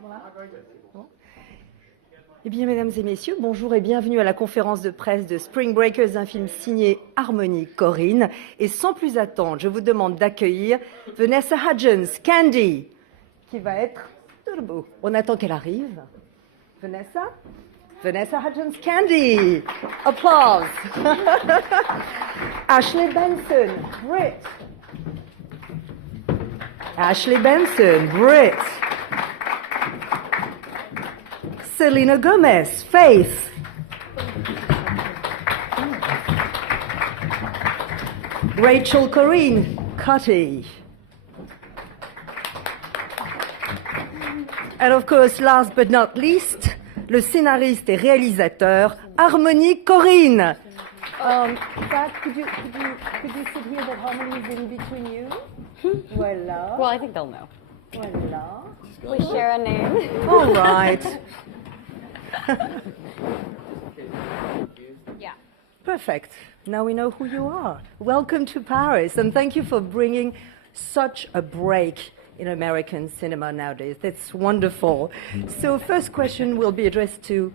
Voilà. Bon. Eh bien, mesdames et messieurs, bonjour et bienvenue à la conférence de presse de Spring Breakers, un film signé Harmonie Korine. Et sans plus attendre, je vous demande d'accueillir Vanessa Hudgens, Candy, qui va être debout. On attend qu'elle arrive. Vanessa Hudgens, Candy. Applause. Ashley Benson, Brit. Ashley Benson, Brit. Selena Gomez, Faith. Rachel Korine, Cutty. And of course, last but not least, le scénariste et réalisateur Harmonie Korine. Pat, could you sit here? That Harmonie is in between you. Voilà. Well, I think they'll know. Voilà. We share a name. All right. Yeah. Perfect. Now we know who you are. Welcome to Paris, and thank you for bringing such a break in American cinema nowadays. That's wonderful. So first question will be addressed to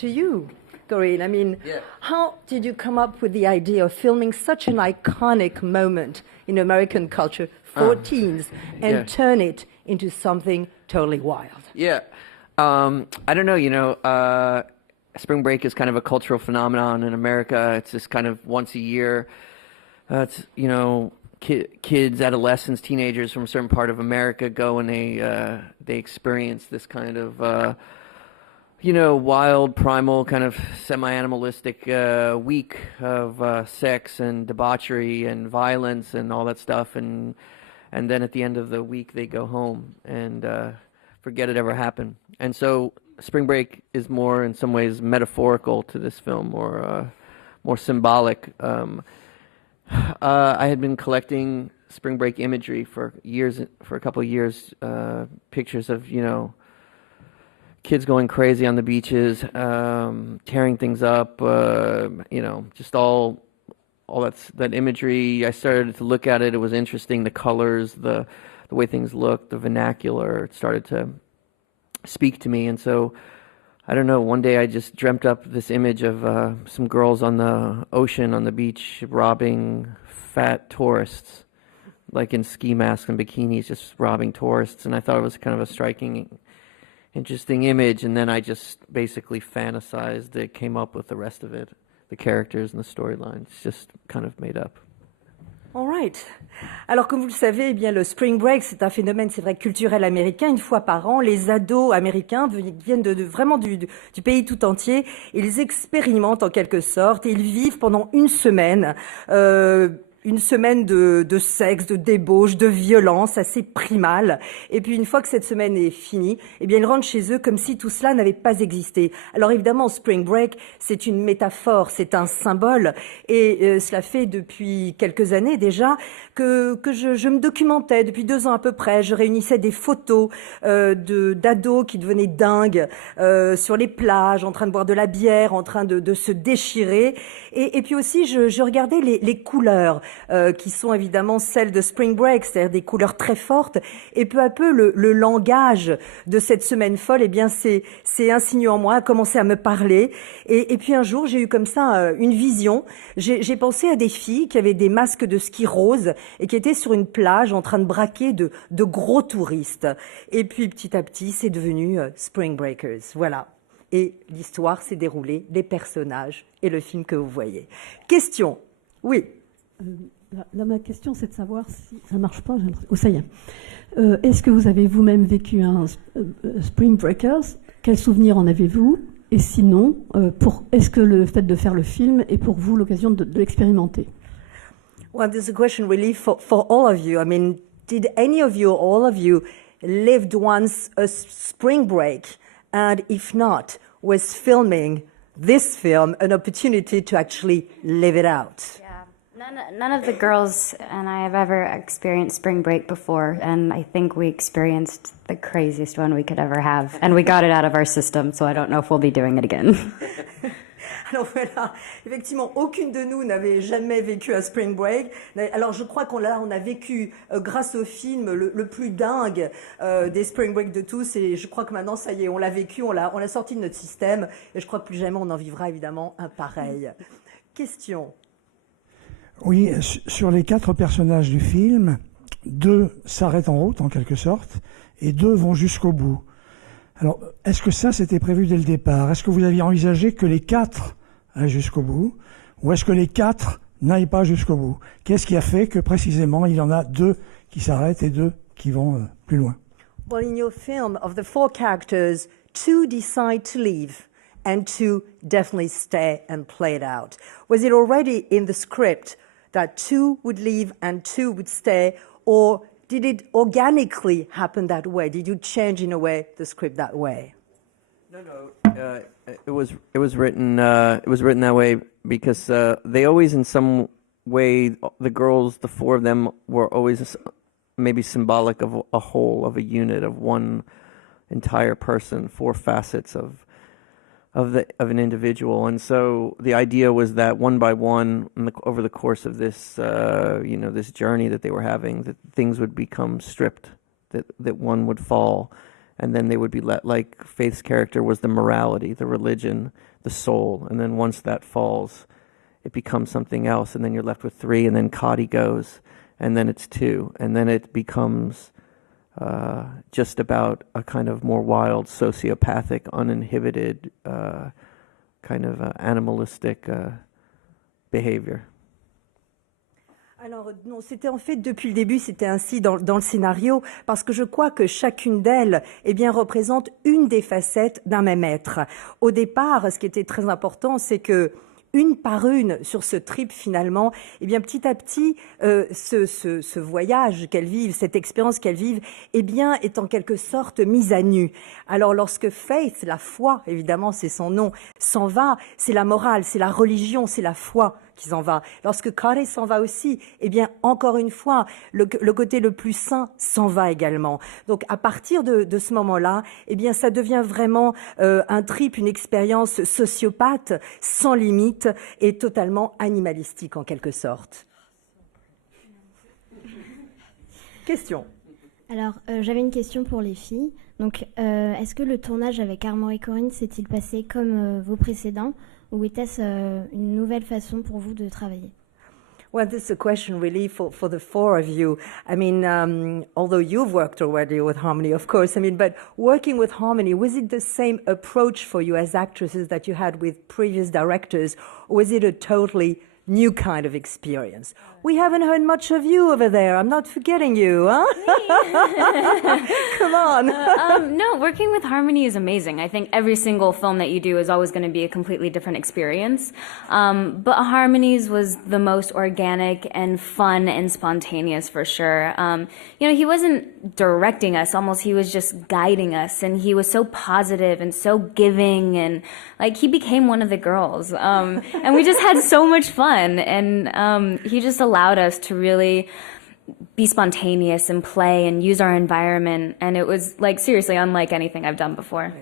you, Korine. I mean, how did you come up with the idea of filming such an iconic moment in American culture for teens and turn it into something totally wild? Yeah. I don't know, spring break is kind of a cultural phenomenon in America. It's just kind of once a year. It's, kids, adolescents, teenagers from a certain part of America go and they experience this kind of, wild, primal, kind of semi-animalistic week of sex and debauchery and violence and all that stuff. And then at the end of the week, they go home and forget it ever happened. And so spring break is more, in some ways, metaphorical to this film, or more symbolic. I had been collecting spring break imagery for a couple of years, pictures of, kids going crazy on the beaches, tearing things up, just all that imagery. I started to look at it. It was interesting. The colors, the way things looked, the vernacular, it started to speak to me. And so, I don't know, one day I just dreamt up this image of some girls on the ocean, on the beach, robbing fat tourists, like in ski masks and bikinis, just robbing tourists. And I thought it was kind of a striking, interesting image. And then I just basically fantasized it, came up with the rest of it, the characters and the storylines, just kind of made up. All right. Alors, comme vous le savez, eh bien, le spring break, c'est un phénomène, c'est vrai, culturel américain. Une fois par an, les ados américains viennent vraiment du pays tout entier. Ils expérimentent en quelque sorte et ils vivent pendant une semaine de sexe, de débauche, de violence assez primale. Et puis une fois que cette semaine est finie, eh bien ils rentrent chez eux comme si tout cela n'avait pas existé. Alors évidemment, spring break, c'est une métaphore, c'est un symbole. Et cela fait depuis quelques années déjà que je me documentais, depuis 2 ans à peu près. Je réunissais des photos d'ados qui devenaient dingues sur les plages, en train de boire de la bière, en train de se déchirer. Et puis aussi, je regardais les couleurs. Qui sont évidemment celles de spring break, c'est-à-dire des couleurs très fortes. Et peu à peu, le langage de cette semaine folle, eh bien, c'est insinué en moi, a commencé à me parler. Et puis un jour, j'ai eu comme ça une vision. J'ai pensé à des filles qui avaient des masques de ski roses et qui étaient sur une plage en train de braquer de gros touristes. Et puis petit à petit, c'est devenu Spring Breakers. Voilà. Et l'histoire s'est déroulée, les personnages et le film que vous voyez. Question. Oui. Là, ma question, c'est de savoir si ça marche pas. Oh, ça y est. Est-ce que vous avez vous-même vécu un Spring Breakers? Quels souvenirs en avez-vous? Et sinon, est-ce que le fait de faire le film est pour vous l'occasion de l'expérimenter? Well, this is a question really for all of you. I mean, did any of you, all of you, lived once a spring break? And if not, was filming this film an opportunity to actually live it out? None of the girls and I have ever experienced spring break before, and I think we experienced the craziest one we could ever have, and we got it out of our system, so I don't know if we'll be doing it again. Alors voilà, effectivement, aucune de nous n'avait jamais vécu un spring break. Alors je crois qu'on a vécu, grâce au film, le plus dingue des spring break de tous, et je crois que maintenant, ça y est, on l'a vécu, on l'a sorti de notre système, et je crois que plus jamais on en vivra évidemment un pareil. Question. Oui, sur les 4 personnages du film, 2 s'arrêtent en route, en quelque sorte, et 2 vont jusqu'au bout. Alors, est-ce que ça, c'était prévu dès le départ? Est-ce que vous aviez envisagé que les 4 aillent jusqu'au bout? Ou est-ce que les 4 n'aillent pas jusqu'au bout? Qu'est-ce qui a fait que, précisément, il y en a 2 qui s'arrêtent et 2 qui vont plus loin? Well, in your film, of the 4 characters, 2 decide to leave and 2 definitely stay and play it out. Was it already in the script that 2 would leave and 2 would stay, or did it organically happen that way? Did you change in a way the script that way? No. It was written that way because they always, in some way, the girls, the 4 of them, were always maybe symbolic of a whole, of a unit, of one entire person, 4 facets of an individual. And so the idea was that one by one, over the course of this this journey that they were having, that things would become stripped that one would fall, and then they would be let, like Faith's character was the morality, the religion, the soul, and then once that falls, it becomes something else, and then you're left with 3, and then Cotty goes, and then it's 2, and then it becomes just about a kind of more wild, sociopathic, uninhibited, kind of animalistic behavior. Alors non, c'était en fait depuis le début, c'était ainsi dans le scénario, parce que je crois que chacune d'elles, eh bien, représente une des facettes d'un même être. Au départ, ce qui était très important, c'est que une par une sur ce trip finalement, eh bien petit à petit, ce voyage qu'elles vivent, cette expérience qu'elles vivent, eh bien est en quelque sorte mise à nu. Alors lorsque Faith, la foi, évidemment c'est son nom, s'en va, c'est la morale, c'est la religion, c'est la foi qui s'en va. Lorsque Korine s'en va aussi, eh bien encore une fois, le côté le plus sain s'en va également. Donc à partir de ce moment-là, eh bien ça devient vraiment un trip, une expérience sociopathe, sans limite et totalement animalistique en quelque sorte. Question. Alors, j'avais une question pour les filles. Donc, est-ce que le tournage avec Armand et Korine s'est-il passé comme vos précédents ou était-ce une nouvelle façon pour vous de travailler? Well, this is a question really for the 4 of you. I mean, although you've worked already with Harmony, of course, I mean, but working with Harmony, was it the same approach for you as actresses that you had with previous directors, or was it a totally new kind of experience? We haven't heard much of you over there. I'm not forgetting you, huh? Come on. No, working with Harmony is amazing. I think every single film that you do is always going to be a completely different experience. But Harmony's was the most organic and fun and spontaneous for sure. He wasn't directing us, almost he was just guiding us, and he was so positive and so giving, and like he became one of the girls. And we just had so much fun, and he just allowed us to really be spontaneous and play and use our environment, and it was like seriously unlike anything I've done before.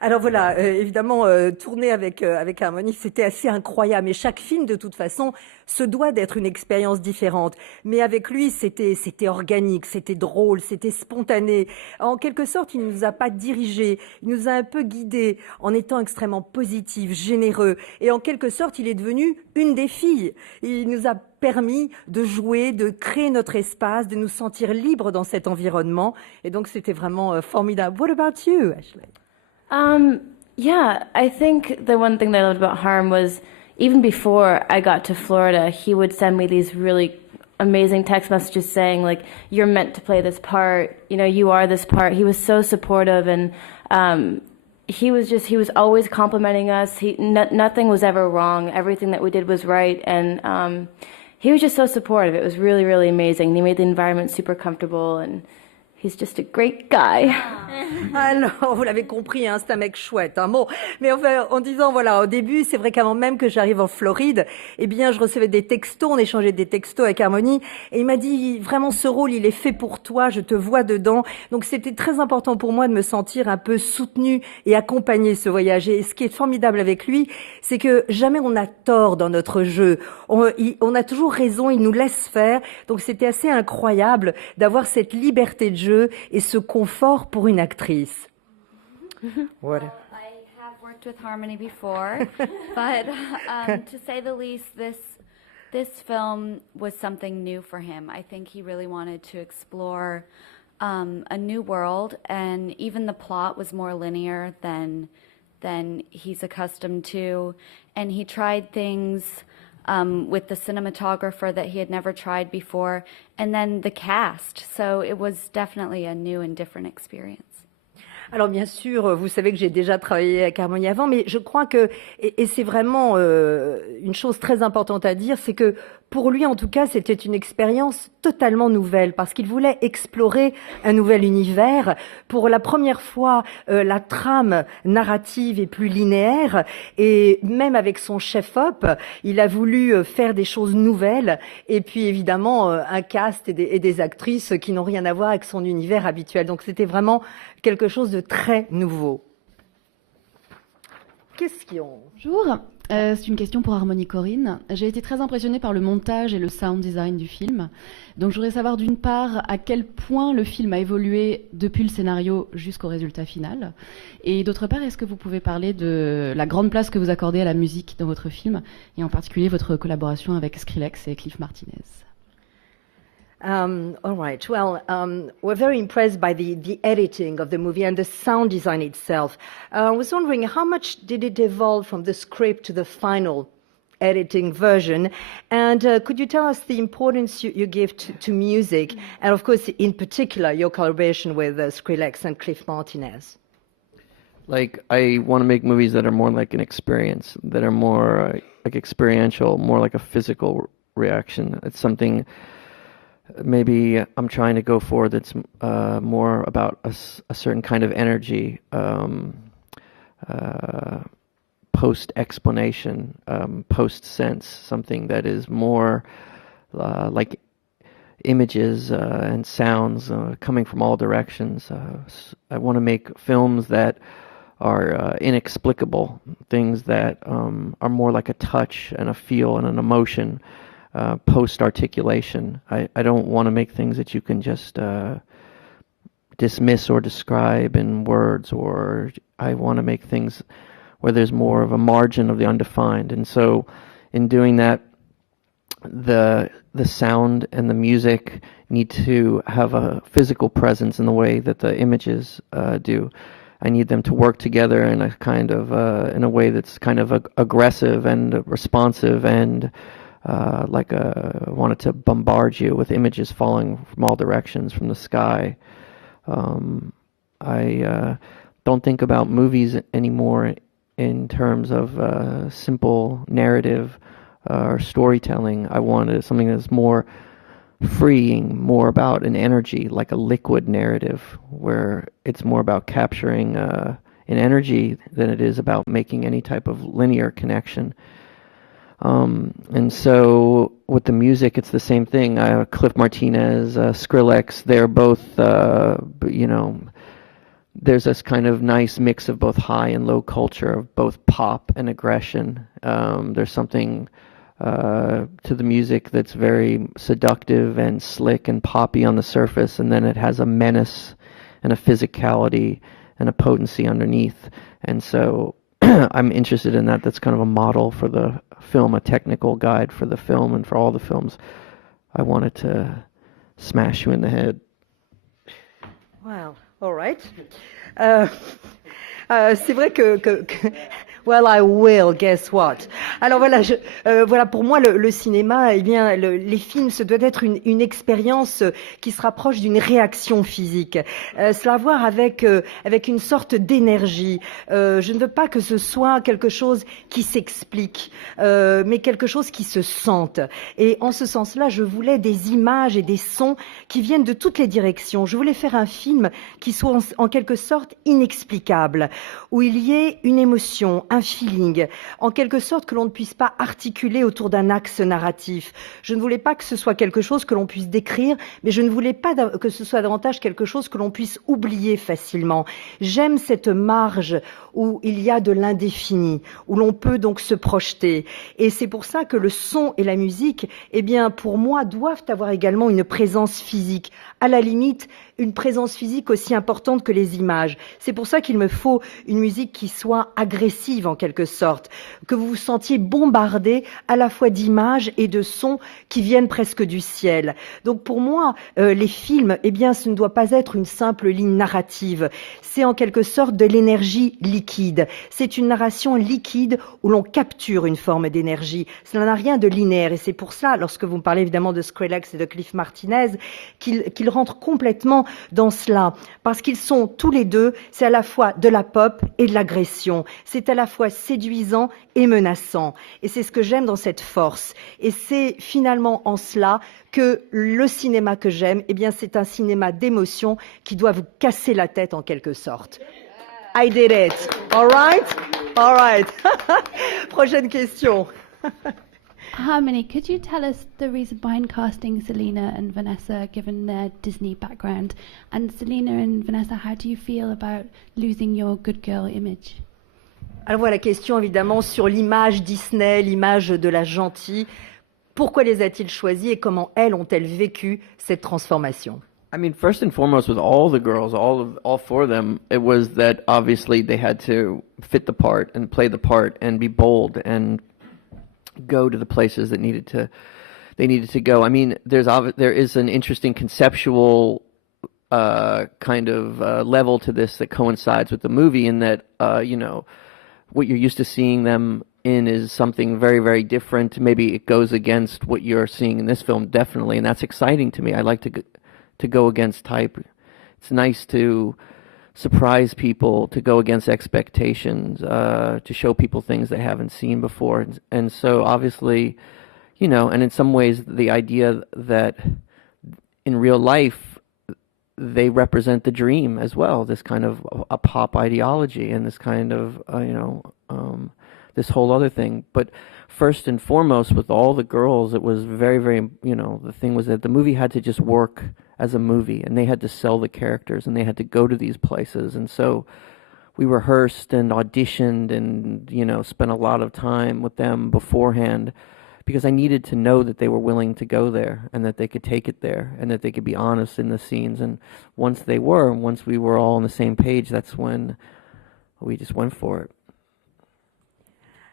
Alors voilà, évidemment, tourner avec Harmony, c'était assez incroyable. Et chaque film, de toute façon, se doit d'être une expérience différente. Mais avec lui, c'était organique, c'était drôle, c'était spontané. En quelque sorte, il ne nous a pas dirigés, il nous a un peu guidés en étant extrêmement positif, généreux. Et en quelque sorte, il est devenu une des filles. Il nous a permis de jouer, de créer notre espace, de nous sentir libres dans cet environnement. Et donc, c'était vraiment formidable. What about you, Ashley? Yeah, I think the one thing that I loved about Harm was even before I got to Florida, he would send me these really amazing text messages saying like, you're meant to play this part, you are this part. He was so supportive, and he was always complimenting us. Nothing was ever wrong. Everything that we did was right, and he was just so supportive. It was really, really amazing. He made the environment super comfortable, and he's just a great guy. Alors, vous l'avez compris, hein, c'est un mec chouette. Hein. Bon, mais enfin, en disant, voilà, au début, c'est vrai qu'avant même que j'arrive en Floride, eh bien, je recevais des textos, on échangeait des textos avec Harmony, et il m'a dit, vraiment, ce rôle, il est fait pour toi, je te vois dedans. Donc, c'était très important pour moi de me sentir un peu soutenue et accompagner ce voyage. Et ce qui est formidable avec lui, c'est que jamais on a tort dans notre jeu. On a toujours raison, il nous laisse faire. Donc, c'était assez incroyable d'avoir cette liberté de jeu et ce confort pour une actrice. Well, I have worked with Harmony before, but to say the least, this film was something new for him. I think he really wanted to explore a new world, and even the plot was more linear than he's accustomed to. And he tried things with the cinematographer that he had never tried before, and then the cast. So it was definitely a new and different experience. Alors bien sûr, vous savez que j'ai déjà travaillé avec Harmony avant, mais je crois que, et c'est vraiment une chose très importante à dire, c'est que pour lui en tout cas, c'était une expérience totalement nouvelle, parce qu'il voulait explorer un nouvel univers. Pour la première fois, la trame narrative est plus linéaire, et même avec son chef-op, il a voulu faire des choses nouvelles, et puis évidemment un cast et des actrices qui n'ont rien à voir avec son univers habituel. Donc c'était vraiment quelque chose de très nouveau. Question. Bonjour. C'est une question pour Harmony Korine. J'ai été très impressionnée par le montage et le sound design du film. Donc je voudrais savoir d'une part à quel point le film a évolué depuis le scénario jusqu'au résultat final. Et d'autre part, est-ce que vous pouvez parler de la grande place que vous accordez à la musique dans votre film, et en particulier votre collaboration avec Skrillex et Cliff Martinez? All right. Well, we're very impressed by the editing of the movie and the sound design itself. I was wondering how much did it evolve from the script to the final editing version? And could you tell us the importance you give to music? And of course, in particular, your collaboration with Skrillex and Cliff Martinez. Like, I want to make movies that are more like an experience, that are more like experiential, more like a physical reaction. It's something maybe I'm trying to go for that's more about a certain kind of energy, post-explanation, post-sense, something that is more like images and sounds coming from all directions. I want to make films that are inexplicable, things that are more like a touch and a feel and an emotion, post-articulation. I don't want to make things that you can just dismiss or describe in words, or I want to make things where there's more of a margin of the undefined. And so in doing that, the sound and the music need to have a physical presence in the way that the images do. I need them to work together in a kind of in a way that's kind of aggressive and responsive, and like I wanted to bombard you with images falling from all directions from the sky. I don't think about movies anymore in terms of simple narrative or storytelling. I wanted something that's more freeing, more about an energy, like a liquid narrative, where it's more about capturing an energy than it is about making any type of linear connection. And so with the music, it's the same thing. Cliff Martinez, Skrillex, they're both, there's this kind of nice mix of both high and low culture, of both pop and aggression. There's something to the music that's very seductive and slick and poppy on the surface, and then it has a menace and a physicality and a potency underneath. And so I'm interested in that. That's kind of a model for the film, a technical guide for the film and for all the films. I wanted to smash you in the head. Wow, all right. C'est vrai que well, I will, guess what? Alors voilà, voilà, pour moi, le cinéma, eh bien, les films, ce doit être une expérience qui se rapproche d'une réaction physique. Cela a à voir avec une sorte d'énergie. Je ne veux pas que ce soit quelque chose qui s'explique, mais quelque chose qui se sente. Et en ce sens-là, je voulais des images et des sons qui viennent de toutes les directions. Je voulais faire un film qui soit en quelque sorte inexplicable, où il y ait une émotion, un feeling, en quelque sorte que l'on ne puisse pas articuler autour d'un axe narratif. Je ne voulais pas que ce soit quelque chose que l'on puisse décrire, mais je ne voulais pas que ce soit davantage quelque chose que l'on puisse oublier facilement. J'aime cette marge où il y a de l'indéfini, où l'on peut donc se projeter. Et c'est pour ça que le son et la musique, eh bien, pour moi, doivent avoir également une présence physique. À la limite, une présence physique aussi importante que les images. C'est pour ça qu'il me faut une musique qui soit agressive en quelque sorte, que vous vous sentiez bombardé à la fois d'images et de sons qui viennent presque du ciel. Donc pour moi, les films, eh bien, ce ne doit pas être une simple ligne narrative. C'est en quelque sorte de l'énergie liquide. C'est une narration liquide où l'on capture une forme d'énergie. Cela n'a rien de linéaire, et c'est pour ça, lorsque vous me parlez évidemment de Skrillex et de Cliff Martinez, qu'ils rentrent complètement dans cela, parce qu'ils sont tous les deux, c'est à la fois de la pop et de l'agression, c'est à la fois séduisant et menaçant, et c'est ce que j'aime dans cette force, et c'est finalement en cela que le cinéma que j'aime, eh bien c'est un cinéma d'émotion qui doit vous casser la tête en quelque sorte. I did it. All right? All right. Prochaine question. Harmony, could you tell us the reason behind casting Selena and Vanessa, given their Disney background? And Selena and Vanessa, how do you feel about losing your good girl image? Alors voilà, question évidemment sur l'image Disney, l'image de la gentille. Pourquoi les a-t-il choisis et comment elles ont-elles vécu cette transformation? I mean, first and foremost, with all the girls, all four of them, it was that obviously they had to fit the part and play the part and be bold and go to the places that they needed to go. I mean, there is an interesting conceptual kind of level to this that coincides with the movie, in that what you're used to seeing them in is something very, very different. Maybe it goes against what you're seeing in this film, definitely, and that's exciting to me. I like to go against type. It's nice to surprise people, to go against expectations, to show people things they haven't seen before. And so obviously, and in some ways the idea that in real life they represent the dream as well, this kind of a pop ideology and this kind of, this whole other thing. But first and foremost, with all the girls, it was very, very, the thing was that the movie had to just work as a movie, and they had to sell the characters, and they had to go to these places. And so we rehearsed and auditioned and, spent a lot of time with them beforehand, because I needed to know that they were willing to go there and that they could take it there and that they could be honest in the scenes. And once we were all on the same page, that's when we just went for it.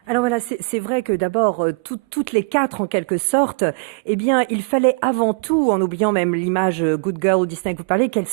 Alors voilà, c'est vrai que d'abord, toutes les quatre en quelque sorte, eh bien, il fallait avant tout, en oubliant même l'image Good Girl Disney que vous parlez, qu'elles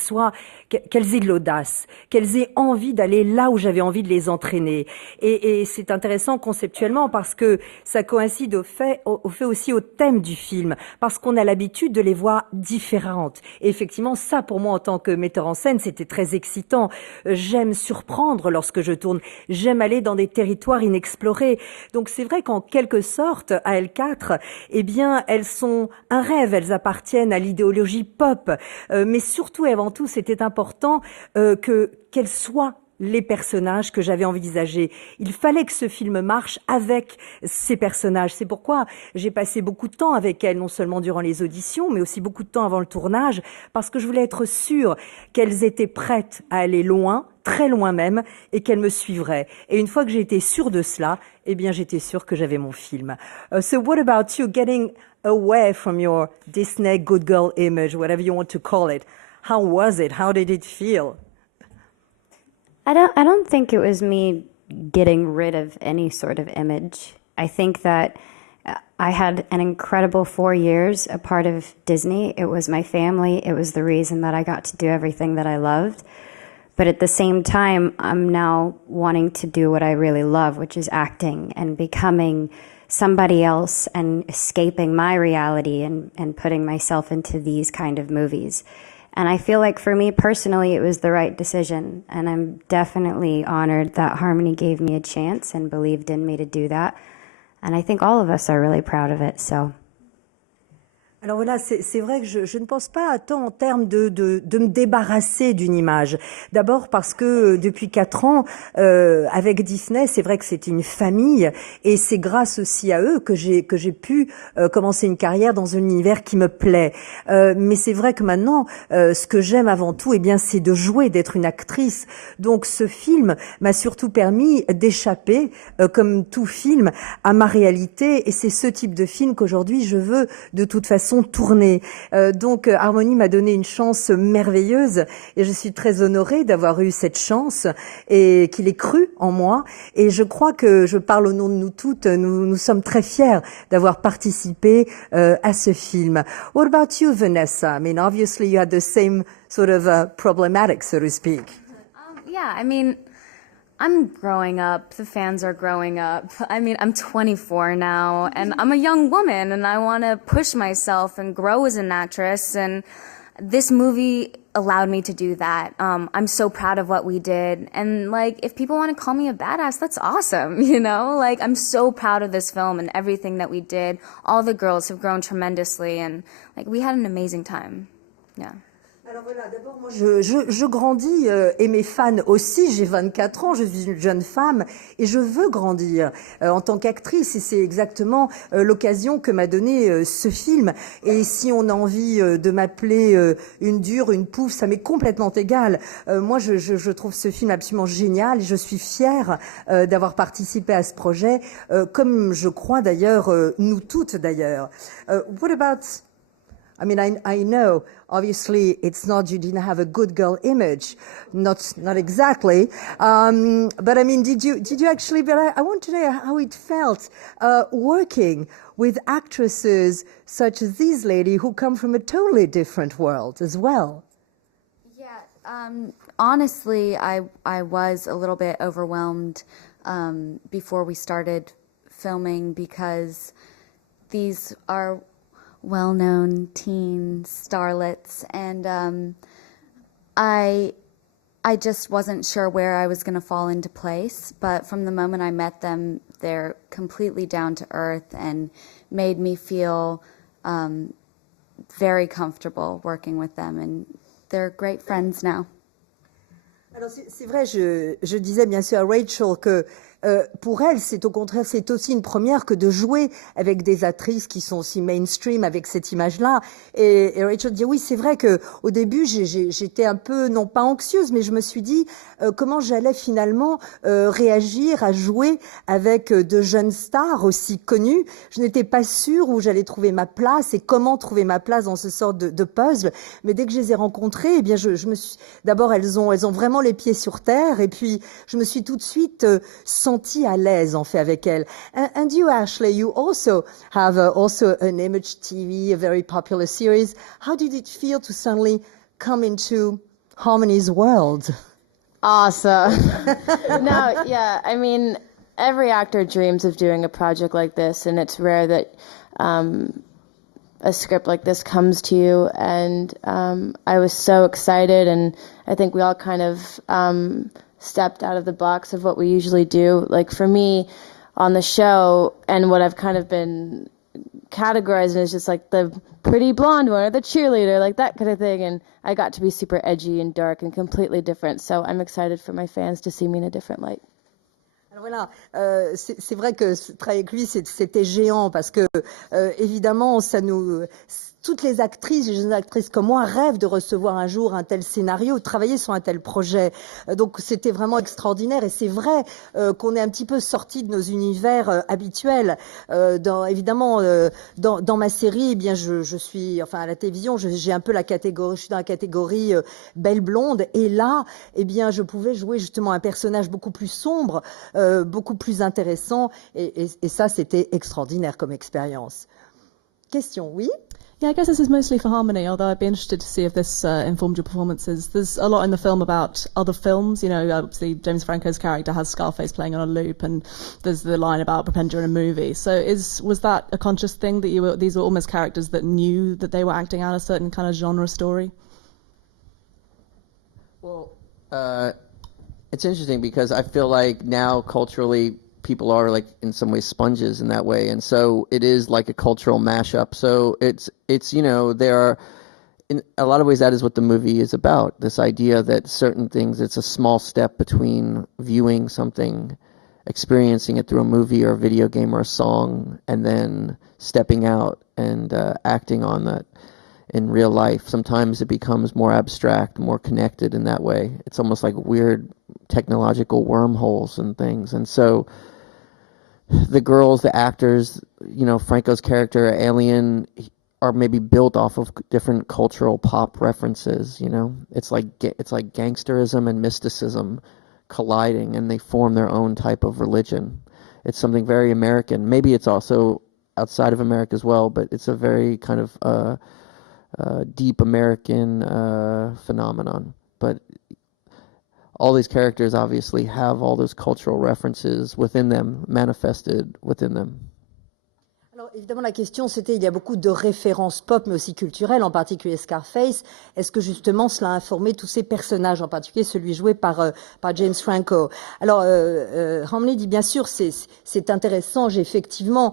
aient de l'audace, qu'elles aient envie d'aller là où j'avais envie de les entraîner. Et c'est intéressant conceptuellement parce que ça coïncide au fait aussi au thème du film, parce qu'on a l'habitude de les voir différentes. Et effectivement, ça pour moi en tant que metteur en scène, c'était très excitant. J'aime surprendre lorsque je tourne, j'aime aller dans des territoires inexplorés. Donc c'est vrai qu'en quelque sorte, à elles quatre, eh bien, elles sont un rêve, elles appartiennent à l'idéologie pop, mais surtout et avant tout, c'était important qu'elles soient les personnages que j'avais envisagés. Il fallait que ce film marche avec ces personnages. C'est pourquoi j'ai passé beaucoup de temps avec elles, non seulement durant les auditions, mais aussi beaucoup de temps avant le tournage, parce que je voulais être sûre qu'elles étaient prêtes à aller loin, très loin même, et qu'elles me suivraient. Et une fois que j'ai été sûre de cela, eh bien, j'étais sûre que j'avais mon film. So what about you, getting away from your Disney good girl image, whatever you want to call it? How was it? How did it feel? I don't think it was me getting rid of any sort of image. I think that I had an incredible 4 years, a part of Disney. It was my family. It was the reason that I got to do everything that I loved. But at the same time, I'm now wanting to do what I really love, which is acting and becoming somebody else and escaping my reality and putting myself into these kind of movies. And I feel like for me personally, it was the right decision. And I'm definitely honored that Harmony gave me a chance and believed in me to do that. And I think all of us are really proud of it, so. Alors voilà, c'est vrai que je ne pense pas tant en termes de me débarrasser d'une image. D'abord parce que depuis 4 ans, avec Disney, c'est vrai que c'est une famille et c'est grâce aussi à eux que j'ai pu commencer une carrière dans un univers qui me plaît. Mais c'est vrai que maintenant, ce que j'aime avant tout, eh bien, c'est de jouer, d'être une actrice. Donc ce film m'a surtout permis d'échapper, comme tout film, à ma réalité. Et c'est ce type de film qu'aujourd'hui je veux de toute façon tourner. Donc Harmony m'a donné une chance merveilleuse et je suis très honorée d'avoir eu cette chance et qu'il ait cru en moi. Et je crois que je parle au nom de nous toutes, nous sommes très fiers d'avoir participé à ce film. What about you, Vanessa? I mean, obviously you had the same sort of problematic, so to speak. Yeah, I mean, I'm growing up. The fans are growing up. I mean, I'm 24 now, and I'm a young woman, and I want to push myself and grow as an actress, and this movie allowed me to do that. I'm so proud of what we did, and, like, if people want to call me a badass, that's awesome, you know? Like, I'm so proud of this film and everything that we did. All the girls have grown tremendously, and, like, we had an amazing time. Yeah. Alors voilà, d'abord, moi, je grandis et mes fans aussi. J'ai 24 ans, je suis une jeune femme et je veux grandir en tant qu'actrice. Et c'est exactement l'occasion que m'a donné ce film. Et si on a envie de m'appeler une dure, une pouffe, ça m'est complètement égal. Moi, je trouve ce film absolument génial et je suis fière d'avoir participé à ce projet, comme je crois d'ailleurs, nous toutes d'ailleurs. What about... I mean, I know, obviously, it's not, you didn't have a good girl image, not exactly. But I mean, did you actually, but I want to know how it felt, working with actresses such as these lady who come from a totally different world as well. Yeah, honestly, I was a little bit overwhelmed, before we started filming because these are well-known teen starlets, and I just wasn't sure where I was going to fall into place, but from the moment I met them, they're completely down to earth and made me feel very comfortable working with them, and they're great friends now. Alors c'est vrai, je disais bien sûr à Rachel que pour elle, c'est au contraire, c'est aussi une première que de jouer avec des actrices qui sont aussi mainstream avec cette image-là. Et Rachel dit oui, c'est vrai que au début, j'étais un peu, non pas anxieuse, mais je me suis dit comment j'allais finalement réagir à jouer avec de jeunes stars aussi connues. Je n'étais pas sûre où j'allais trouver ma place et comment trouver ma place dans ce sort de puzzle. Mais dès que je les ai rencontrées, eh bien, je me suis, d'abord, elles ont vraiment les pieds sur terre, et puis je me suis tout de suite sentie à l'aise en fait avec elle. And you, Ashley, you also have also an Image TV, a very popular series. How did it feel to suddenly come into Harmony's world? Awesome. No, yeah, I mean, every actor dreams of doing a project like this, and it's rare that a script like this comes to you, and I was so excited, and I think we all kind of stepped out of the box of what we usually do. Like for me on the show, and what I've kind of been categorizing as just like the pretty blonde one or the cheerleader, like that kind of thing, and I got to be super edgy and dark and completely different, so I'm excited for my fans to see me in a different light. Alors voilà, c'est vrai que travailler avec lui, c'était géant parce que évidemment, toutes les actrices, les jeunes actrices comme moi, rêvent de recevoir un jour un tel scénario, de travailler sur un tel projet. Donc c'était vraiment extraordinaire, et c'est vrai qu'on est un petit peu sorti de nos univers habituels. Évidemment, dans ma série, eh bien je suis, enfin à la télévision, j'ai un peu la catégorie, je suis dans la catégorie belle blonde, et là, eh bien je pouvais jouer justement un personnage beaucoup plus sombre, beaucoup plus intéressant, et ça c'était extraordinaire comme expérience. Question, oui? Yeah, I guess this is mostly for Harmony, although I'd be interested to see if this informed your performances. There's a lot in the film about other films. You know, obviously James Franco's character has Scarface playing on a loop, and there's the line about pretend you're in a movie. So was that a conscious thing that these were almost characters that knew that they were acting out a certain kind of genre story? Well, it's interesting because I feel like now culturally people are like in some ways sponges in that way, and so it is like a cultural mashup. So it's you know, there are in a lot of ways that is what the movie is about, this idea that certain things, it's a small step between viewing something, experiencing it through a movie or a video game or a song, and then stepping out and acting on that in real life. Sometimes it becomes more abstract, more connected in that way. It's almost like weird technological wormholes and things. And so the girls, the actors, you know, Franco's character, Alien, are maybe built off of different cultural pop references, you know. It's like gangsterism and mysticism colliding, and they form their own type of religion. It's something very American. Maybe it's also outside of America as well, but it's a very kind of deep American phenomenon. But all these characters obviously have all those cultural references within them, manifested within them. Alors évidemment la question c'était, il y a beaucoup de références pop mais aussi culturelles, en particulier Scarface. Est-ce que justement cela a informé tous ces personnages, en particulier celui joué par James Franco? Alors Hamley dit bien sûr c'est intéressant, j'ai effectivement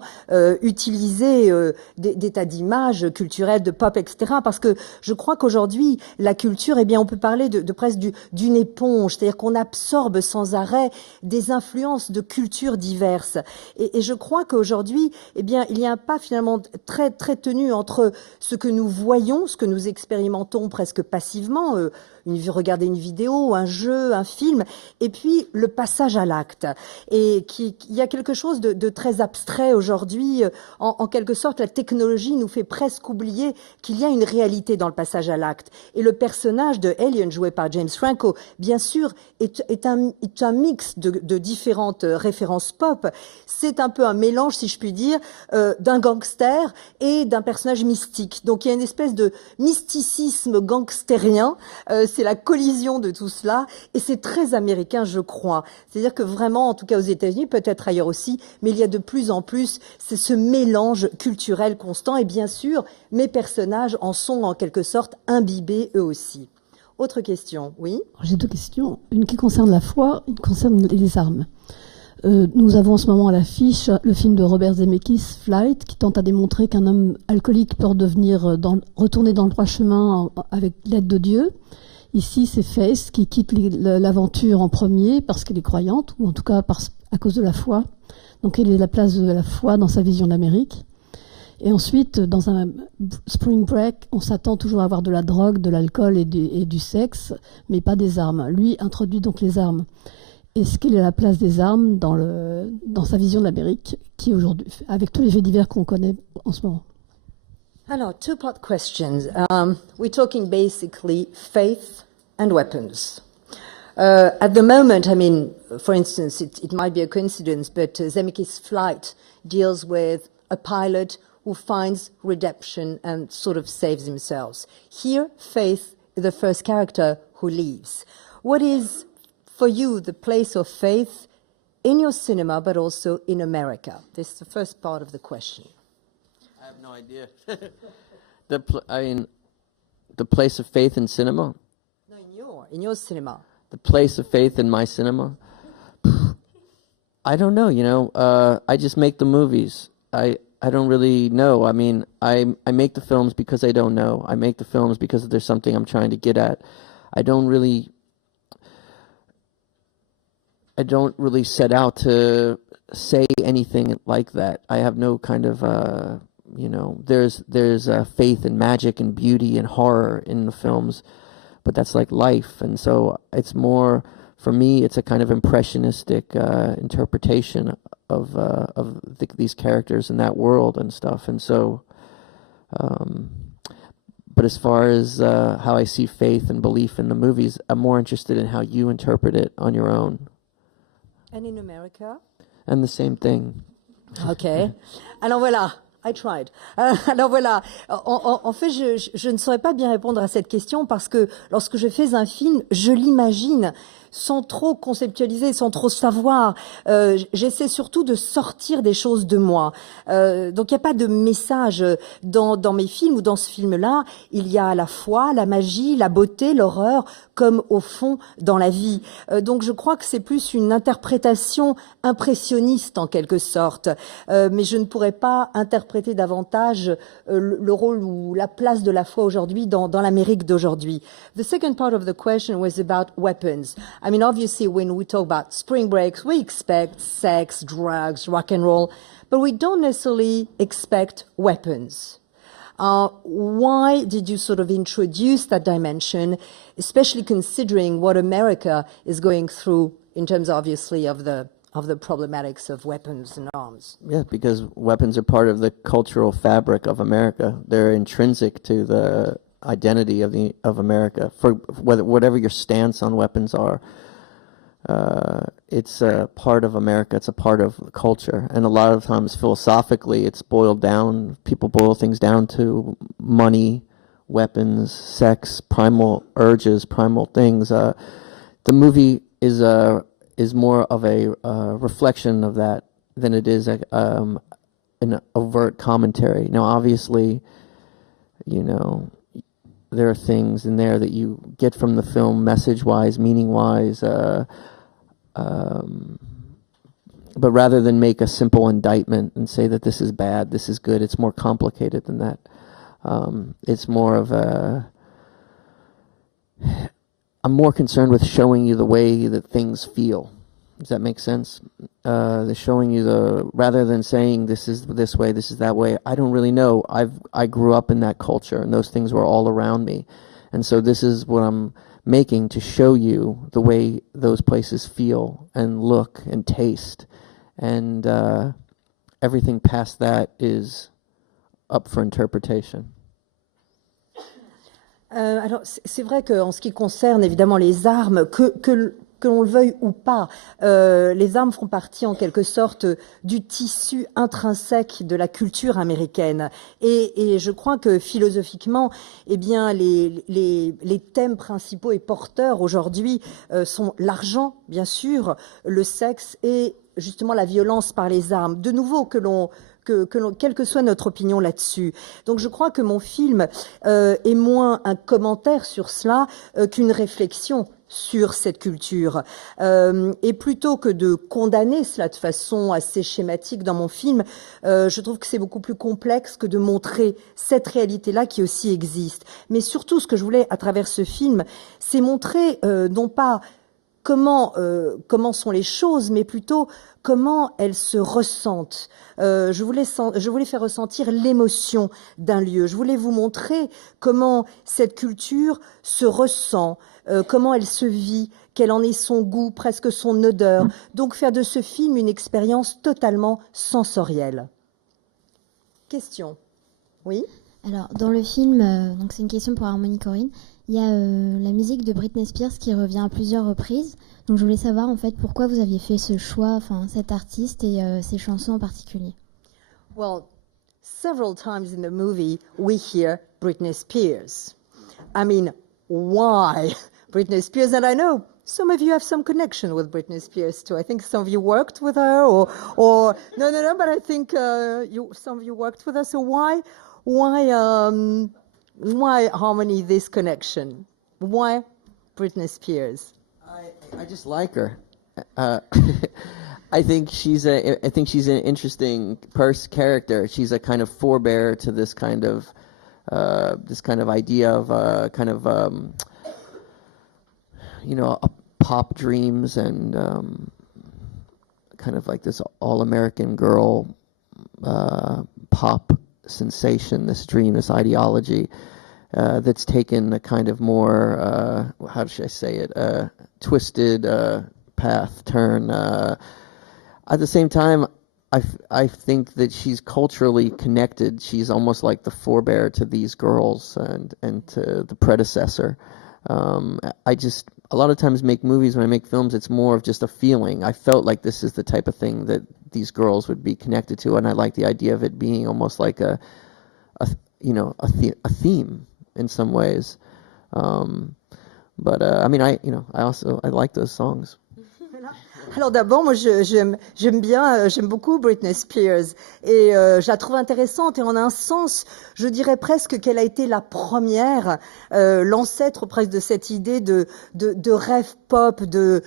utilisé des tas d'images culturelles, de pop, etc. Parce que je crois qu'aujourd'hui la culture, eh bien on peut parler de presque d'une éponge, c'est-à-dire qu'on absorbe sans arrêt des influences de cultures diverses. Et je crois qu'aujourd'hui, eh bien il y a un pas finalement très tenu entre ce que nous voyons, ce que nous expérimentons presque passivement, regarder une vidéo, un jeu, un film, et puis le passage à l'acte. Et il y a quelque chose de très abstrait aujourd'hui. En quelque sorte, la technologie nous fait presque oublier qu'il y a une réalité dans le passage à l'acte. Et le personnage de Alien, joué par James Franco, bien sûr, est un mix de différentes références pop. C'est un peu un mélange, si je puis dire, d'un gangster et d'un personnage mystique. Donc il y a une espèce de mysticisme gangstérien. C'est la collision de tout cela, et c'est très américain, je crois. C'est-à-dire que vraiment, en tout cas aux États-Unis, peut-être ailleurs aussi, mais il y a de plus en plus ce mélange culturel constant, et bien sûr, mes personnages en sont en quelque sorte imbibés eux aussi. Autre question, oui? J'ai deux questions. Une qui concerne la foi, une qui concerne les armes. Nous avons en ce moment à l'affiche le film de Robert Zemeckis, Flight, qui tente à démontrer qu'un homme alcoolique peut retourner dans le droit chemin avec l'aide de Dieu. Ici, c'est Faith qui quitte l'aventure en premier parce qu'elle est croyante, ou en tout cas à cause de la foi. Donc, elle est la place de la foi dans sa vision d'Amérique. Et ensuite, dans un spring break, on s'attend toujours à avoir de la drogue, de l'alcool et du sexe, mais pas des armes. Lui introduit donc les armes. Est-ce qu'elle est la place des armes dans sa vision de l'Amérique, qui aujourd'hui, avec tous les faits divers qu'on connaît en ce moment? Alors, two-part questions. We're talking basically faith and weapons. At the moment, I mean, for instance, it might be a coincidence, but Zemeckis' Flight deals with a pilot who finds redemption and sort of saves himself. Here, Faith is the first character who leaves. What is, for you, the place of faith in your cinema, but also in America? This is the first part of the question. I have no idea. The place of faith in cinema? No, in your cinema. The place of faith in my cinema? I don't know, I just make the movies. I don't really know. I mean, I make the films because I don't know. I make the films because there's something I'm trying to get at. I don't really set out to say anything like that. I have no kind of, there's faith and magic and beauty and horror in the films, but that's like life. And so it's more, for me, it's a kind of impressionistic interpretation of these characters in that world and stuff. And so, but as far as how I see faith and belief in the movies, I'm more interested in how you interpret it on your own. And in America? And the same thing. Okay. Alors voilà. I tried. Alors voilà, en fait, je ne saurais pas bien répondre à cette question parce que lorsque je fais un film, je l'imagine sans trop conceptualiser, sans trop savoir. J'essaie surtout de sortir des choses de moi. Donc il n'y a pas de message dans mes films ou dans ce film-là. Il y a la foi, la magie, la beauté, l'horreur, comme au fond dans la vie. Donc je crois que c'est plus une interprétation impressionniste en quelque sorte. Mais je ne pourrais pas interpréter davantage le rôle ou la place de la foi aujourd'hui dans l'Amérique d'aujourd'hui. The second part of the question was about weapons. I mean, obviously, when we talk about spring breaks, we expect sex, drugs, rock and roll, but we don't necessarily expect weapons. Why did you sort of introduce that dimension, especially considering what America is going through in terms, obviously, of the problematics of weapons and arms? Yeah, because weapons are part of the cultural fabric of America. They're intrinsic to the identity of America. For whatever your stance on weapons are, it's a part of America. It's a part of the culture, and a lot of times philosophically, it's boiled down. People boil things down to money, weapons, sex, primal urges, primal things. The movie is more of a reflection of that than it is an overt commentary. Now, obviously, you know, there are things in there that you get from the film message-wise, meaning-wise, but rather than make a simple indictment and say that this is bad, this is good, it's more complicated than that. It's more of I'm more concerned with showing you the way that things feel. Does that make sense? The showing you rather than saying this is this way, this is that way. I don't really know. I grew up in that culture, and those things were all around me, and so this is what I'm making to show you the way those places feel and look and taste, and everything past that is up for interpretation. Alors, c'est vrai qu'en ce qui concerne évidemment les armes, que l'on le veuille ou pas, les armes font partie en quelque sorte du tissu intrinsèque de la culture américaine. Et je crois que philosophiquement, eh bien, les thèmes principaux et porteurs aujourd'hui sont l'argent, bien sûr, le sexe et justement la violence par les armes. De nouveau, quelle que soit notre opinion là-dessus. Donc je crois que mon film est moins un commentaire sur cela qu'une réflexion sur cette culture. Et plutôt que de condamner cela de façon assez schématique dans mon film, je trouve que c'est beaucoup plus complexe que de montrer cette réalité-là qui aussi existe. Mais surtout, ce que je voulais à travers ce film, c'est montrer non pas comment sont les choses, mais plutôt comment elles se ressentent. Je voulais faire ressentir l'émotion d'un lieu. Je voulais vous montrer comment cette culture se ressent, comment elle se vit, quel en est son goût, presque son odeur. Donc faire de ce film une expérience totalement sensorielle. Question. Oui ? Alors, dans le film, donc c'est une question pour Harmony Korine, il y a la musique de Britney Spears qui revient à plusieurs reprises. Donc je voulais savoir en fait pourquoi vous aviez fait ce choix, enfin cet artiste et ces chansons en particulier. Well, several times in the movie we hear Britney Spears. I mean, why Britney Spears? And I know some of you have some connection with Britney Spears too. I think some of you worked with her, or no, but I think some of you worked with her. So why Harmony this connection? Why Britney Spears? I just like her. I think she's an interesting character. She's a kind of forebear to this kind of idea of pop dreams and kind of like this all-American girl pop sensation, this dream, this ideology that's taken a kind of more, how should I say it, twisted turn. At the same time, I think that she's culturally connected. She's almost like the forebear to these girls and to the predecessor. A lot of times make movies, when I make films, it's more of just a feeling. I felt like this is the type of thing that these girls would be connected to, and I like the idea of it being almost like a theme in some ways. But I mean, I like those songs. Alors d'abord, moi j'aime beaucoup Britney Spears et je la trouve intéressante et en un sens, je dirais presque qu'elle a été la première, l'ancêtre presque de cette idée de rêve pop, de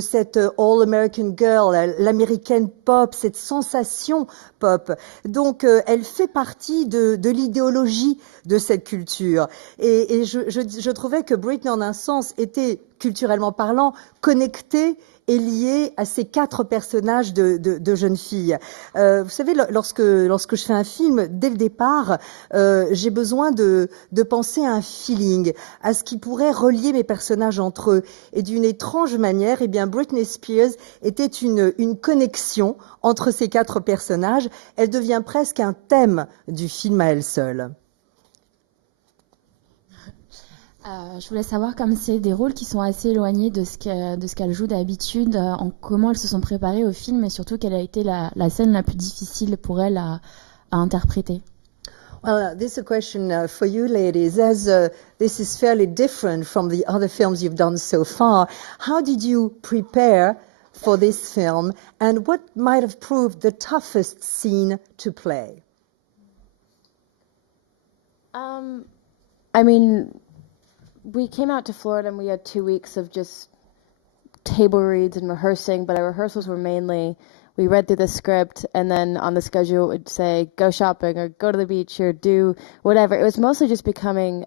cette all-American girl, l'américaine pop, cette sensation pop. Donc elle fait partie de l'idéologie de cette culture et je trouvais que Britney en un sens était culturellement parlant connectée est lié à ces quatre personnages de jeunes filles. Vous savez, lorsque je fais un film, dès le départ, j'ai besoin de penser à un feeling, à ce qui pourrait relier mes personnages entre eux. Et d'une étrange manière, eh bien, Britney Spears était une connexion entre ces quatre personnages. Elle devient presque un thème du film à elle seule. Je voulais savoir, comme c'est des rôles qui sont assez éloignés de ce qu'elle joue d'habitude, comment elles se sont préparées au film et surtout quelle a été la scène la plus difficile pour elle à interpréter. Well, this is a question for you ladies, as this is fairly different from the other films you've done so far. How did you prepare for this film, and what might have proved the toughest scene to play? I mean, we came out to Florida and we had 2 weeks of just table reads and rehearsing, but our rehearsals were mainly, we read through the script and then on the schedule it would say, go shopping or go to the beach or do whatever. It was mostly just becoming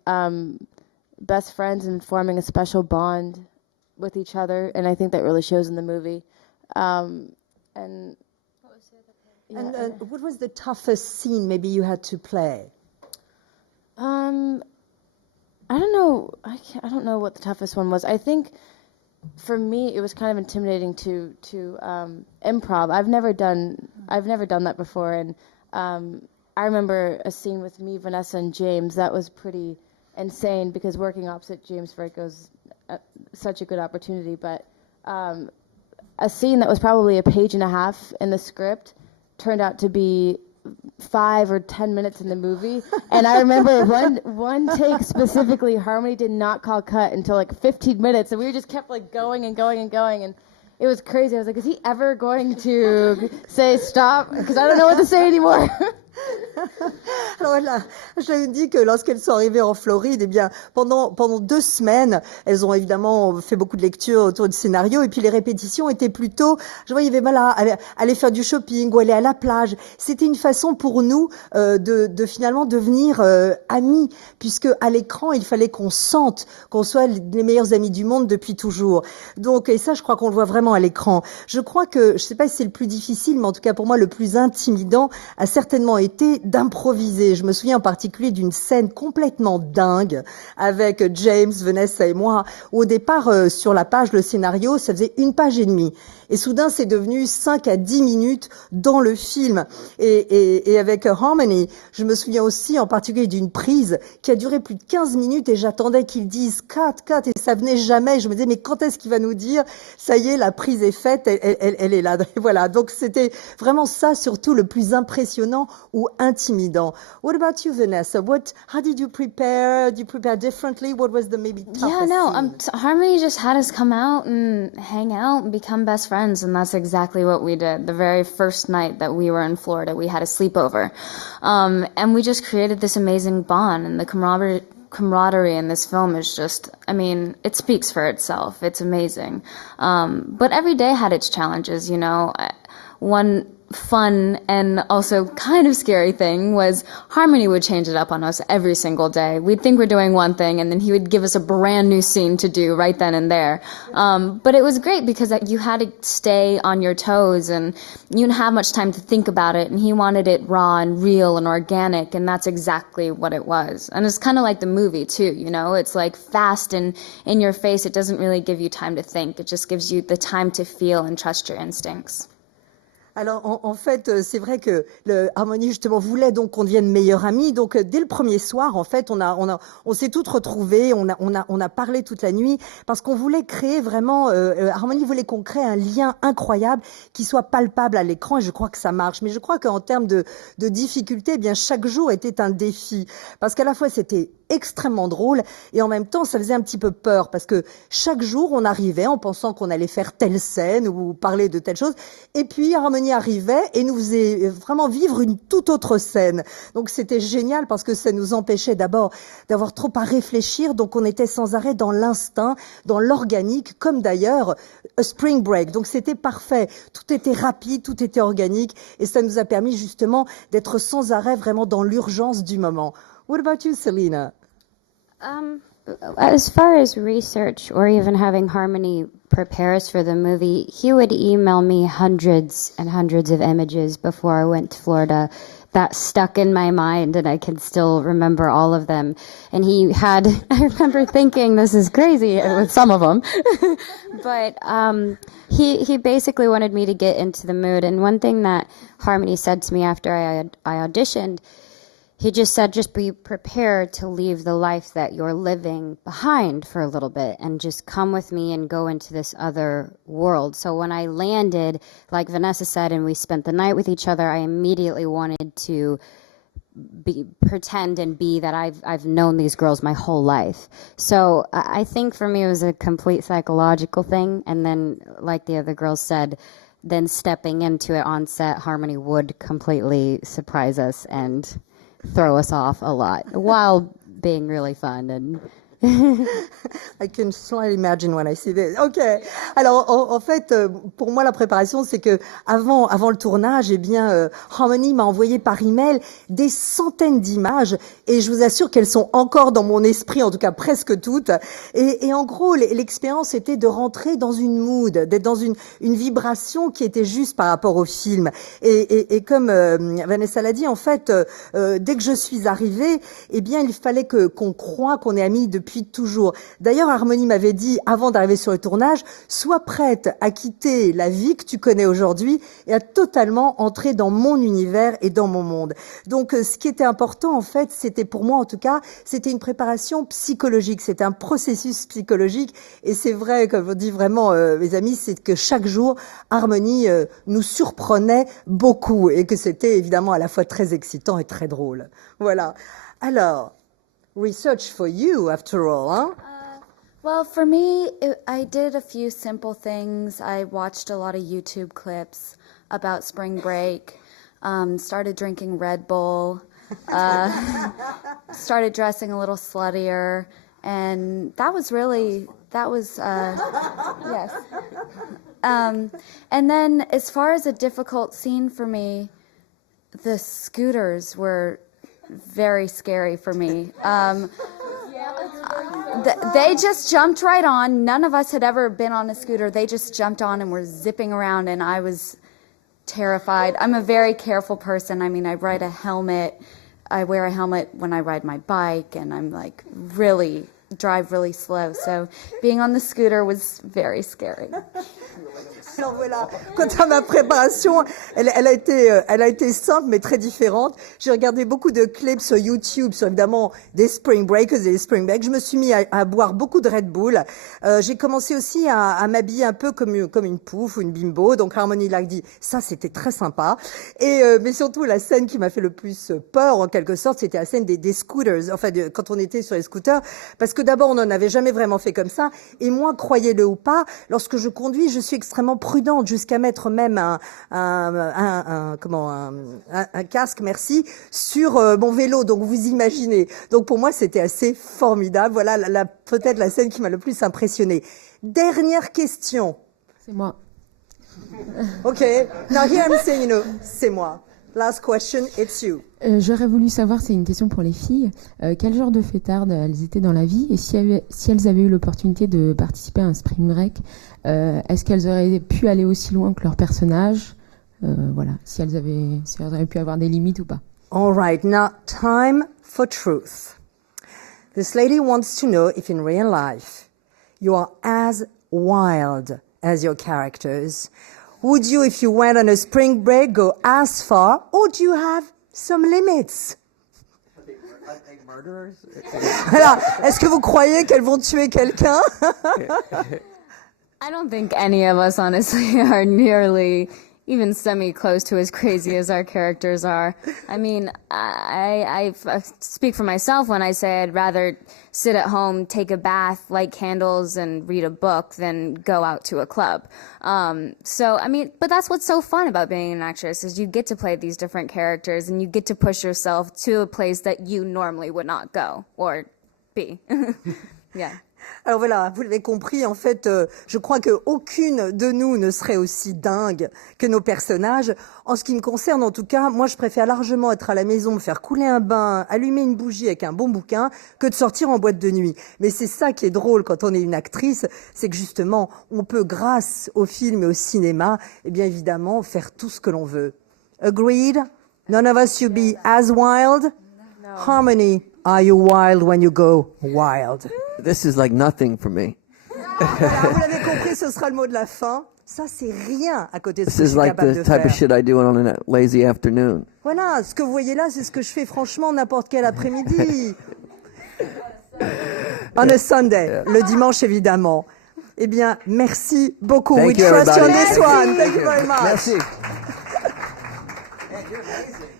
best friends and forming a special bond with each other, and I think that really shows in the movie. And what was the toughest scene maybe you had to play? I don't know. I don't know what the toughest one was. I think for me it was kind of intimidating to improv. I've never done that before, and I remember a scene with me, Vanessa, and James. That was pretty insane because working opposite James Franco's such a good opportunity. But a scene that was probably a page and a half in the script turned out to be 5 or 10 minutes in the movie, and I remember one take specifically, Harmony did not call cut until like 15 minutes, and we just kept like going and going and going, and it was crazy. I was like, is he ever going to say stop? Because I don't know what to say anymore. Alors je lui dis que lorsqu'elles sont arrivées en Floride, eh bien pendant 2 semaines, elles ont évidemment fait beaucoup de lectures autour du scénario, et puis les répétitions étaient plutôt, je vois, il y avait aller faire du shopping ou aller à la plage. C'était une façon pour nous de finalement devenir amis, puisque à l'écran il fallait qu'on sente qu'on soit les meilleurs amis du monde depuis toujours. Donc, et ça je crois qu'on le voit vraiment à l'écran. Je crois que, je sais pas si c'est le plus difficile, mais en tout cas pour moi le plus intimidant a certainement été d'improviser. Je me souviens en particulier d'une scène complètement dingue avec James, Vanessa et moi. Au départ, sur la page, le scénario, ça faisait 1 page et demie. Et soudain, c'est devenu 5 à 10 minutes dans le film. Et avec Harmony, je me souviens aussi en particulier d'une prise qui a duré plus de 15 minutes et j'attendais qu'ils disent cut, et ça venait jamais. Je me disais, mais quand est-ce qu'il va nous dire, ça y est, la prise est faite, elle est là. Et voilà. Donc c'était vraiment ça, surtout le plus impressionnant ou intimidant. What about you, Vanessa? How did you prepare? Did you prepare differently? What was the maybe toughest scene? Harmony just had us come out and hang out and become best friends, and that's exactly what we did. The very first night that we were in Florida, we had a sleepover, and we just created this amazing bond, and the camaraderie in this film is just, I mean, it speaks for itself. It's amazing. But every day had its challenges, you know. One fun and also kind of scary thing was Harmony would change it up on us every single day. We'd think we're doing one thing and then he would give us a brand new scene to do right then and there. But it was great because you had to stay on your toes and you didn't have much time to think about it, and he wanted it raw and real and organic, and that's exactly what it was. And it's kind of like the movie too, you know, it's like fast and in your face. It doesn't really give you time to think. It just gives you the time to feel and trust your instincts. Alors, en fait, c'est vrai que Harmony, justement, voulait donc qu'on devienne meilleurs amis. Donc, dès le premier soir, en fait, on s'est toutes retrouvées, on a parlé toute la nuit, parce qu'on voulait créer vraiment, Harmony voulait qu'on crée un lien incroyable qui soit palpable à l'écran, et je crois que ça marche. Mais je crois qu'en termes de difficulté, eh bien, chaque jour était un défi, parce qu'à la fois, c'était extrêmement drôle, et en même temps, ça faisait un petit peu peur, parce que chaque jour, on arrivait en pensant qu'on allait faire telle scène ou parler de telle chose, et puis Harmony arrivait et nous faisait vraiment vivre une toute autre scène. Donc c'était génial parce que ça nous empêchait d'abord d'avoir trop à réfléchir, donc on était sans arrêt dans l'instinct, dans l'organique, comme d'ailleurs a Spring Break. Donc c'était parfait, tout était rapide, tout était organique, et ça nous a permis justement d'être sans arrêt vraiment dans l'urgence du moment. What about you, Selena? As far as research or even having Harmony prepare us for the movie, he would email me hundreds and hundreds of images before I went to Florida that stuck in my mind, and I can still remember all of them. And I remember thinking, this is crazy with some of them, but he basically wanted me to get into the mood. And one thing that Harmony said to me after I auditioned, he just said, just be prepared to leave the life that you're living behind for a little bit and just come with me and go into this other world. So when I landed, like Vanessa said, and we spent the night with each other, I immediately wanted to pretend and be that I've known these girls my whole life. So I think for me it was a complete psychological thing, and then like the other girls said, then stepping into it on set, Harmony would completely surprise us and throw us off a lot while being really fun. And I can slightly imagine when I see this. Ok. Alors, en fait, pour moi, la préparation, c'est que avant le tournage, eh bien, Harmony m'a envoyé par email des centaines d'images, et je vous assure qu'elles sont encore dans mon esprit, en tout cas presque toutes. Et en gros, l'expérience était de rentrer dans une mood, d'être dans une vibration qui était juste par rapport au film. Et comme Vanessa l'a dit, en fait, dès que je suis arrivée, eh bien, il fallait qu'on croie qu'on est amis depuis toujours. D'ailleurs, Harmony m'avait dit, avant d'arriver sur le tournage, sois prête à quitter la vie que tu connais aujourd'hui et à totalement entrer dans mon univers et dans mon monde. Donc, ce qui était important, en fait, c'était pour moi, en tout cas, c'était une préparation psychologique. C'était un processus psychologique. Et c'est vrai, comme je dis vraiment, mes amis, c'est que chaque jour, Harmony nous surprenait beaucoup et que c'était évidemment à la fois très excitant et très drôle. Voilà. Alors, research for you, after all, huh? Well, for me, I did a few simple things. I watched a lot of YouTube clips about spring break, started drinking Red Bull, started dressing a little sluttier, and yes. And then as far as a difficult scene for me, the scooters were very scary for me. They just jumped right on. None of us had ever been on a scooter. They just jumped on and were zipping around, and I was terrified. I'm a very careful person. I mean, I wear a helmet when I ride my bike, and I'm like drive really slow. So being on the scooter was very scary. Alors voilà, quant à ma préparation, elle a été simple mais très différente. J'ai regardé beaucoup de clips sur YouTube, sur évidemment des spring breakers et des spring breaks. Je me suis mis à boire beaucoup de Red Bull. J'ai commencé aussi à m'habiller un peu comme une pouffe ou une bimbo. Donc Harmony l'a dit, ça c'était très sympa. Mais surtout la scène qui m'a fait le plus peur en quelque sorte, c'était la scène des scooters. Enfin, quand on était sur les scooters, parce que d'abord on n'en avait jamais vraiment fait comme ça. Et moi, croyez-le ou pas, lorsque je conduis, je suis extrêmement prudente jusqu'à mettre même un casque, merci, sur mon vélo. Donc vous imaginez. Donc pour moi c'était assez formidable. Voilà peut-être la scène qui m'a le plus impressionnée. Dernière question. C'est moi. Ok. Now here I'm saying, c'est moi. Last question, it's you. J'aurais voulu savoir, c'est une question pour les filles, quel genre de fêtardes elles étaient dans la vie, et si elles avaient eu l'opportunité de participer à un spring break, est-ce qu'elles auraient pu aller aussi loin que leur personnage, voilà, si elles avaient pu avoir des limites ou pas. All right, now time for truth. This lady wants to know if in real life you are as wild as your characters. Would you, if you went on a spring break, go as far, or do you have some limits? Alors, est-ce que vous croyez qu'elles vont tuer quelqu'un? I don't think any of us, honestly, are nearly even semi-close to as crazy as our characters are. I mean, I speak for myself when I say I'd rather sit at home, take a bath, light candles, and read a book than go out to a club. So, I mean, but that's what's so fun about being an actress, is you get to play these different characters, and you get to push yourself to a place that you normally would not go or be. Yeah. Alors voilà, vous l'avez compris, en fait, je crois qu'aucune de nous ne serait aussi dingue que nos personnages. En ce qui me concerne, en tout cas, moi, je préfère largement être à la maison, me faire couler un bain, allumer une bougie avec un bon bouquin, que de sortir en boîte de nuit. Mais c'est ça qui est drôle quand on est une actrice, c'est que justement, on peut, grâce au film et au cinéma, eh bien évidemment, faire tout ce que l'on veut. Agreed? None of us should be as wild? No. Harmony, are you wild when you go wild? This is like nothing for me. Voilà, vous l'avez compris, ce sera le mot de la fin. Ça, c'est rien à côté de ce que je This is suis like capable the de type faire. of shit I do on a lazy afternoon. Voilà, ce que vous voyez là, c'est ce que je fais franchement n'importe quel après-midi. On a Sunday, le dimanche évidemment. Eh bien, merci beaucoup. Thank We you, trust you on everybody. this one. Thank you very much. Merci.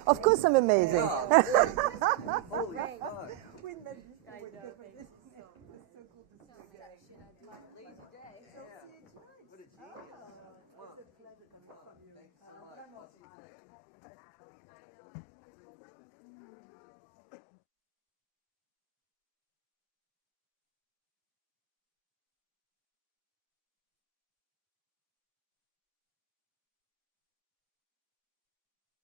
Of course I'm amazing.